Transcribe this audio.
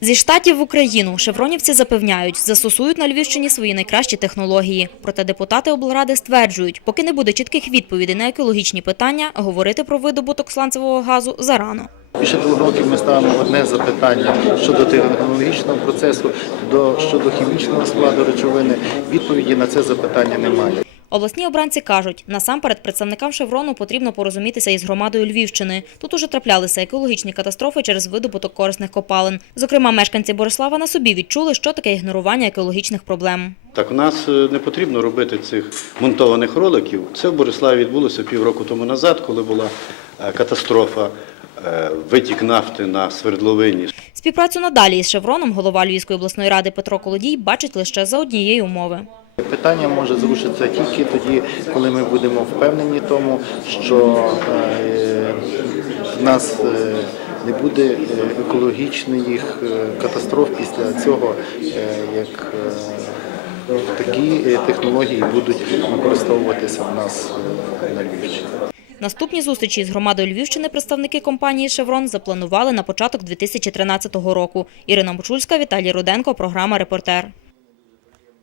Зі штатів в Україну шевронівці запевняють, застосують на Львівщині свої найкращі технології. Проте депутати облради стверджують, поки не буде чітких відповідей на екологічні питання, говорити про видобуток сланцевого газу зарано. Більше двох років ми ставимо одне запитання щодо технологічного процесу, до щодо хімічного складу речовини. Відповіді на це запитання немає. Обласні обранці кажуть, насамперед представникам «Шеврону» потрібно порозумітися із громадою Львівщини. Тут уже траплялися екологічні катастрофи через видобуток корисних копалин. Зокрема, мешканці Борислава на собі відчули, що таке ігнорування екологічних проблем. Так, у нас е, не потрібно робити цих монтованих роликів. Це в Бориславі відбулося півроку тому назад, коли була е, катастрофа, е, витік нафти на свердловині. Співпрацю надалі із «Шевроном» голова Львівської обласної ради Петро Колодій бачить лише за однієї умови. Питання може зрушитися тільки тоді, коли ми будемо впевнені тому, що е, в нас е, не буде е, екологічних катастроф після цього, як такі технології будуть використовуватися в нас на Львівщині. Наступні зустрічі з громадою Львівщини представники компанії «Шеврон» запланували на початок 2013 року. Ірина Мочульська, Віталій Руденко, програма «Репортер».